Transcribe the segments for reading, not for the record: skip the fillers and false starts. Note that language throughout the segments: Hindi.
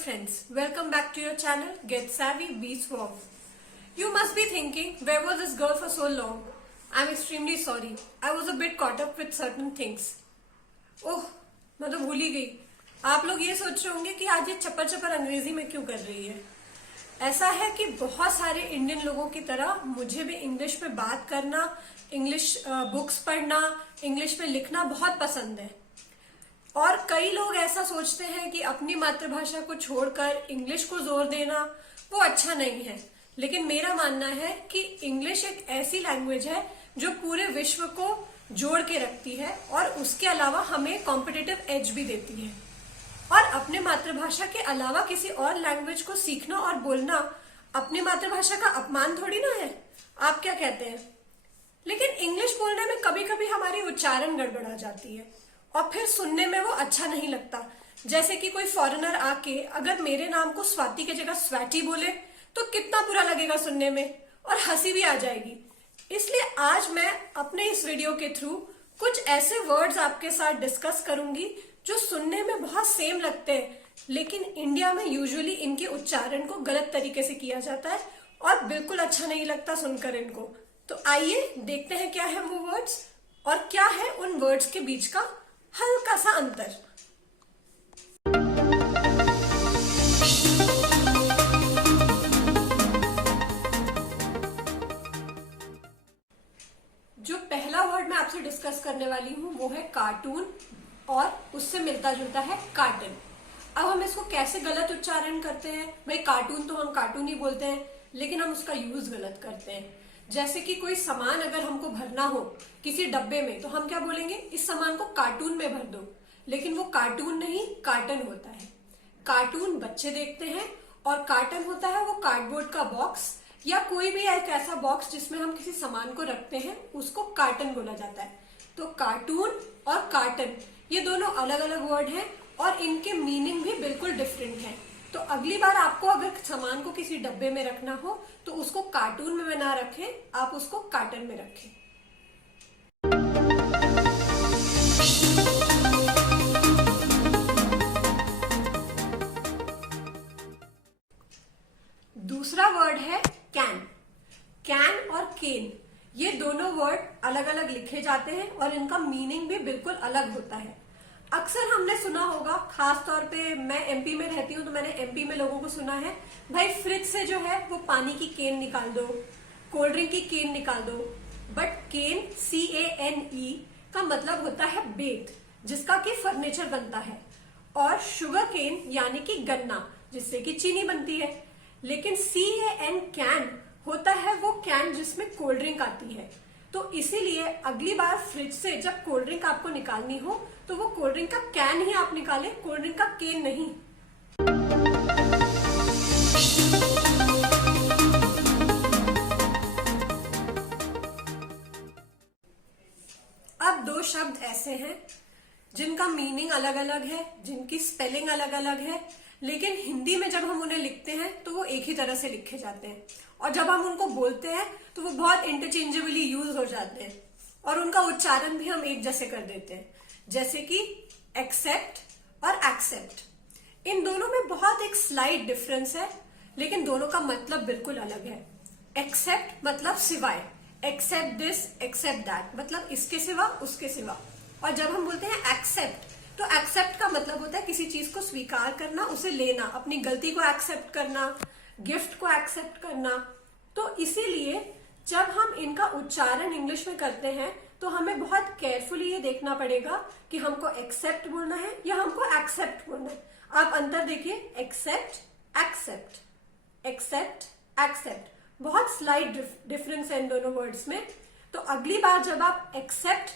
friends, welcome back to your channel Get Savvy Be Suave. You must be thinking, where was this girl for so long? I'm extremely sorry. I was a bit caught up with certain things. ओह, मैं तो भूल ही गई. आप लोग ये सोच रहे होंगे कि आज ये चपर चपर अंग्रेजी में क्यों कर रही है. ऐसा है कि बहुत सारे इंडियन लोगों की तरह मुझे भी इंग्लिश में बात करना, इंग्लिश बुक्स पढ़ना, इंग्लिश में लिखना बहुत पसंद है. और कई लोग ऐसा सोचते हैं कि अपनी मातृभाषा को छोड़कर इंग्लिश को जोर देना वो अच्छा नहीं है. लेकिन मेरा मानना है कि इंग्लिश एक ऐसी लैंग्वेज है जो पूरे विश्व को जोड़ के रखती है और उसके अलावा हमें कॉम्पिटिटिव एज भी देती है. और अपने मातृभाषा के अलावा किसी और लैंग्वेज को सीखना और बोलना अपनी मातृभाषा का अपमान थोड़ी ना है. आप क्या कहते हैं? लेकिन इंग्लिश बोलने में कभी कभी हमारी उच्चारण गड़बड़ा जाती है और फिर सुनने में वो अच्छा नहीं लगता. जैसे कि कोई फॉरेनर आके अगर मेरे नाम को स्वाति की जगह स्वैटी बोले तो कितना बुरा लगेगा सुनने में और हंसी भी आ जाएगी. इसलिए आज मैं अपने इस वीडियो के थ्रू कुछ ऐसे वर्ड्स आपके साथ डिस्कस करूंगी जो सुनने में बहुत सेम लगते हैं, लेकिन इंडिया में यूजुअली इनके उच्चारण को गलत तरीके से किया जाता है और बिल्कुल अच्छा नहीं लगता सुनकर इनको. तो आइए देखते हैं क्या है वो वर्ड्स और क्या है उन वर्ड्स के बीच का हल्का सा अंतर. जो पहला वर्ड मैं आपसे डिस्कस करने वाली हूं वो है कार्टून और उससे मिलता जुलता है कार्टन. अब हम इसको कैसे गलत उच्चारण करते हैं? भाई कार्टून तो हम कार्टून ही बोलते हैं, लेकिन हम उसका यूज गलत करते हैं. जैसे कि कोई सामान अगर हमको भरना हो किसी डब्बे में तो हम क्या बोलेंगे, इस सामान को कार्टून में भर दो. लेकिन वो कार्टून नहीं, कार्टन होता है. कार्टून बच्चे देखते हैं और कार्टन होता है वो कार्डबोर्ड का बॉक्स या कोई भी एक ऐसा बॉक्स जिसमें हम किसी सामान को रखते हैं, उसको कार्टन बोला जाता है. तो कार्टून और कार्टन ये दोनों अलग अलग वर्ड हैं और इनके मीनिंग भी बिल्कुल डिफरेंट है. तो अगली बार आपको अगर सामान को किसी डब्बे में रखना हो तो उसको कार्टून में ना रखें, आप उसको कार्टन में रखें. दूसरा वर्ड है कैन. कैन और केन ये दोनों वर्ड अलग अलग लिखे जाते हैं और इनका मीनिंग भी बिल्कुल अलग होता है. अक्सर हमने सुना होगा, खास तौर पे मैं एमपी में रहती हूँ तो मैंने एमपी में लोगों को सुना है, भाई फ्रिज से जो है वो पानी की केन निकाल दो, कोल्ड ड्रिंक की केन निकाल दो. बट केन CANE का मतलब होता है बेट, जिसका कि फर्नीचर बनता है, और शुगर केन यानी कि गन्ना, जिससे कि चीनी बनती है. लेकिन CAN कैन होता है वो कैन जिसमें कोल्ड ड्रिंक आती है. तो इसीलिए अगली बार फ्रिज से जब कोल्ड ड्रिंक आपको निकालनी हो तो वो कोल्ड ड्रिंक का कैन ही आप निकालें, कोल्ड ड्रिंक का केन नहीं. अब दो शब्द ऐसे हैं जिनका मीनिंग अलग अलग है, जिनकी स्पेलिंग अलग अलग है, लेकिन हिंदी में जब हम उन्हें लिखते हैं तो वो एक ही तरह से लिखे जाते हैं और जब हम उनको बोलते हैं तो वो बहुत इंटरचेंजेबली यूज हो जाते हैं और उनका उच्चारण भी हम एक जैसे कर देते हैं. जैसे कि एक्सेप्ट और एक्सेप्ट, इन दोनों में बहुत एक स्लाइट डिफरेंस है, लेकिन दोनों का मतलब बिल्कुल अलग है. एक्सेप्ट मतलब सिवाय, एक्सेप्ट दिस एक्सेप्ट दैट मतलब इसके सिवा उसके सिवा. और जब हम बोलते हैं एक्सेप्ट तो एक्सेप्ट का मतलब होता है किसी चीज को स्वीकार करना, उसे लेना, अपनी गलती को एक्सेप्ट करना, गिफ्ट को एक्सेप्ट करना. तो इसीलिए जब हम इनका उच्चारण इंग्लिश में करते हैं तो हमें बहुत केयरफुली ये देखना पड़ेगा कि हमको एक्सेप्ट बोलना है या हमको एक्सेप्ट बोलना है. आप अंतर देखिए, एक्सेप्ट एक्सेप्ट, एक्सेप्ट एक्सेप्ट, बहुत स्लाइट डिफरेंस है इन दोनों वर्ड्स में. तो अगली बार जब आप एक्सेप्ट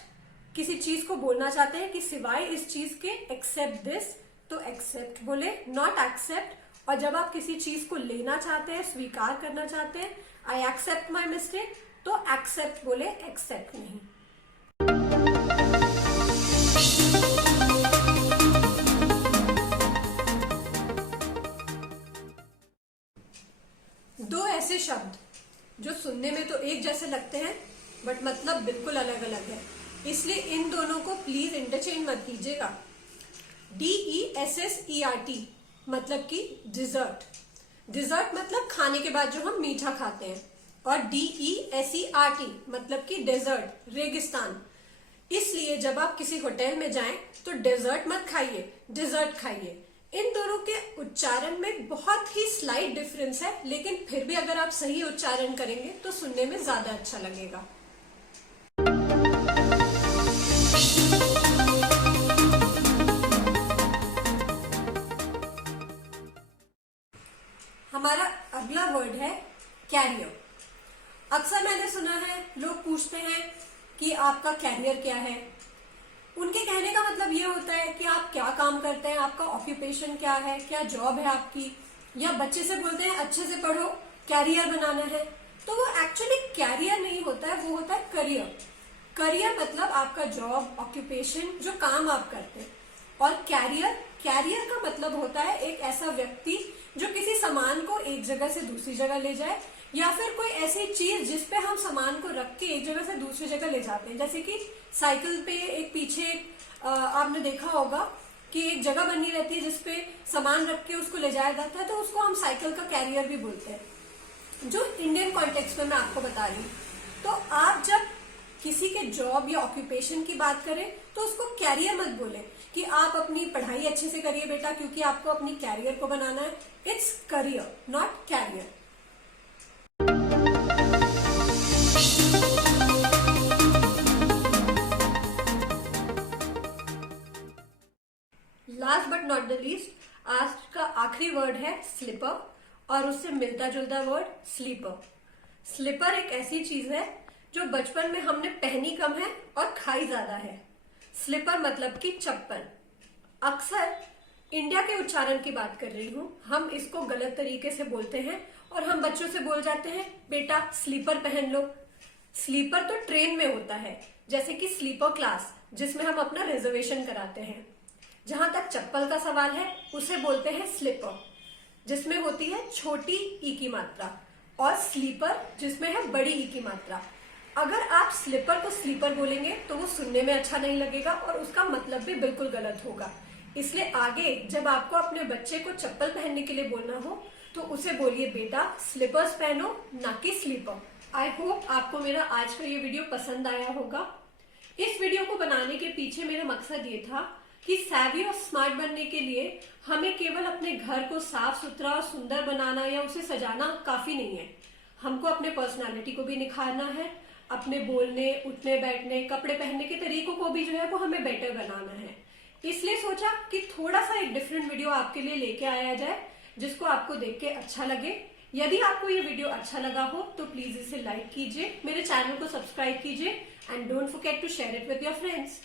किसी चीज को बोलना चाहते हैं कि सिवाय इस चीज के, एक्सेप्ट दिस, तो एक्सेप्ट बोले, नॉट एक्सेप्ट. और जब आप किसी चीज को लेना चाहते हैं, स्वीकार करना चाहते हैं, आई एक्सेप्ट माई मिस्टेक, तो एक्सेप्ट बोले, एक्सेप्ट नहीं. दो ऐसे शब्द जो सुनने में तो एक जैसे लगते हैं बट मतलब बिल्कुल अलग अलग है, इसलिए इन दोनों को प्लीज इंटरचेंज मत कीजिएगा. DESSERT मतलब कि डिजर्ट। डिजर्ट मतलब खाने के बाद जो हम मीठा खाते हैं। और DESERT मतलब कि डेजर्ट, रेगिस्तान। इसलिए जब आप किसी होटल में जाएं तो डेजर्ट मत खाइए, डिजर्ट खाइए। इन दोनों के उच्चारण में बहुत ही स्लाइट डिफरेंस है, लेकिन फिर भी अगर आप सही उच्चारण करेंगे तो सुनने में ज्यादा अच्छा लगेगा। हमारा अगला वर्ड है कैरियर। अक्सर मैंने सुना है लोग पूछते हैं कि आपका कैरियर क्या है। उनके कहने का मतलब ये होता है कि आप क्या काम करते हैं, आपका ऑक्यूपेशन क्या है, क्या जॉब है आपकी। या बच्चे से बोलते हैं अच्छे से पढ़ो, कैरियर बनाना है। तो वो एक्चुअली कैरियर नहीं होता है, वो होता है करियर। करियर मतलब आपका जॉब, ऑक्यूपेशन, जो काम आप करते हैं। और कैरियर, कैरियर का मतलब होता है एक ऐसा व्यक्ति जो किसी सामान को एक जगह से दूसरी जगह ले जाए, या फिर कोई ऐसी चीज जिसपे हम सामान को रख के एक जगह से दूसरी जगह ले जाते हैं। जैसे कि साइकिल पे एक पीछे आपने देखा होगा कि एक जगह बनी रहती है जिसपे सामान रख के उसको ले जाया जाता है, तो उसको हम साइकिल का कैरियर भी बोलते हैं, जो इंडियन कॉन्टेक्स्ट में मैं आपको बता रही हूँ। तो आप जब किसी के जॉब या ऑक्यूपेशन की बात करें तो उसको कैरियर मत बोले कि आप अपनी पढ़ाई अच्छे से करिए बेटा, क्योंकि आपको अपनी कैरियर को बनाना है। It's career, not carrier. Last but not the least, आज का आखिरी वर्ड है स्लीपर, और उससे मिलता जुलता वर्ड स्लीपर। स्लीपर एक ऐसी चीज है जो बचपन में हमने पहनी कम है और खाई ज्यादा है। स्लीपर मतलब कि चप्पल। अक्सर इंडिया के उच्चारण की बात कर रही हूं, हम इसको गलत तरीके से बोलते हैं और हम बच्चों से बोल जाते हैं बेटा स्लीपर पहन लो। स्लीपर तो ट्रेन में होता है, जैसे कि स्लीपर क्लास जिसमें हम अपना रिजर्वेशन कराते हैं। जहां तक चप्पल का सवाल है उसे बोलते हैं स्लीपर, जिसमें होती है छोटी ई की मात्रा, और स्लीपर जिसमें है बड़ी ई की मात्रा। अगर आप स्लीपर को स्लीपर बोलेंगे तो वो सुनने में अच्छा नहीं लगेगा और उसका मतलब भी बिल्कुल गलत होगा। इसलिए आगे जब आपको अपने बच्चे को चप्पल पहनने के लिए बोलना हो तो उसे बोलिए बेटा स्लीपर्स पहनो, ना कि स्लीपर। आई होप आपको मेरा आज का ये वीडियो पसंद आया होगा। इस वीडियो को बनाने के पीछे मेरा मकसद ये था कि सैवी और स्मार्ट बनने के लिए हमें केवल अपने घर को साफ सुथरा और सुंदर बनाना या उसे सजाना काफी नहीं है। हमको अपने पर्सनालिटी को भी निखारना है, अपने बोलने, उठने, बैठने, कपड़े पहनने के तरीकों को भी जो है वो हमें बेटर बनाना है। इसलिए सोचा कि थोड़ा सा एक डिफरेंट वीडियो आपके लिए लेके आया जाए जिसको आपको देख के अच्छा लगे। यदि आपको ये वीडियो अच्छा लगा हो तो प्लीज इसे लाइक कीजिए, मेरे चैनल को सब्सक्राइब कीजिए, and don't forget to share it with your friends.